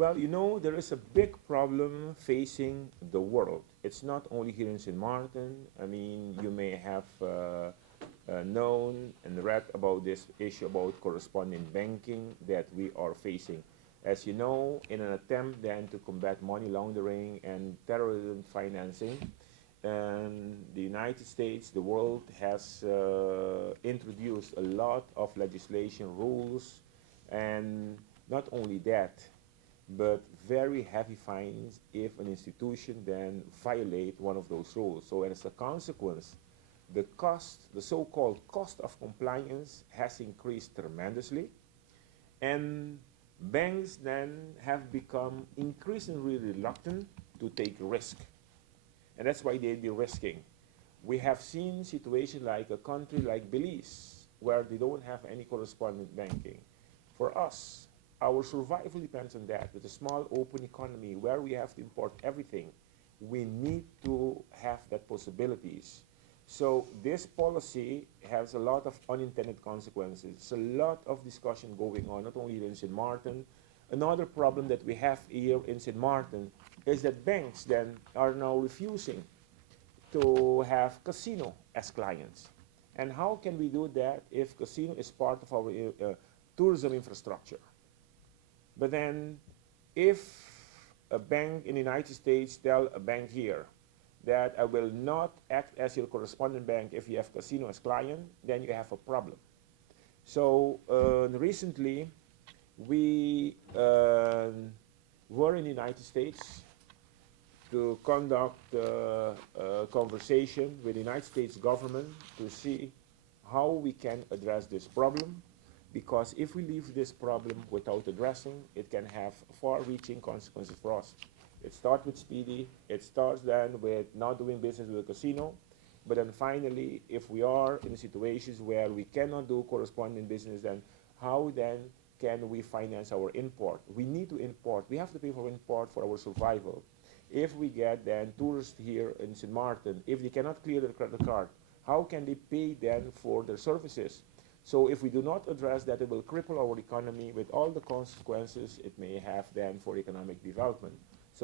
Well, you know, there is a big problem facing the world. It's not only here in St. Martin. I mean, you may have known and read about this issue about correspondent banking that we are facing. As you know, in an attempt then to combat money laundering and terrorism financing, the United States, the world has introduced a lot of legislation, rules, and not only that, but very heavy fines if an institution then violate one of those rules. So as a consequence, the cost, the so-called cost of compliance has increased tremendously, and banks then have become increasingly reluctant to take risk. And that's why they'll be risking. We have seen situations like a country like Belize, where they don't have any correspondent banking. For us, our survival depends on that. With a small open economy where we have to import everything, we need to have that possibilities. So this policy has a lot of unintended consequences. It's a lot of discussion going on, not only here in St. Martin. Another problem that we have here in St. Martin is that banks then are now refusing to have casino as clients. And how can we do that if casino is part of our tourism infrastructure? But then if a bank in the United States tell a bank here that I will not act as your correspondent bank if you have casino as client, then you have a problem. So recently we were in the United States to conduct a conversation with the United States government to see how we can address this problem, because if we leave this problem without addressing, it can have far-reaching consequences for us. It starts with Speedy, it starts then with not doing business with a casino, but then finally, if we are in situations where we cannot do corresponding business, then how then can we finance our import? We need to import. We have to pay for import for our survival. If we get then tourists here in St. Martin, if they cannot clear their credit card, how can they pay then for their services? So if we do not address that, it will cripple our economy with all the consequences it may have then for economic development.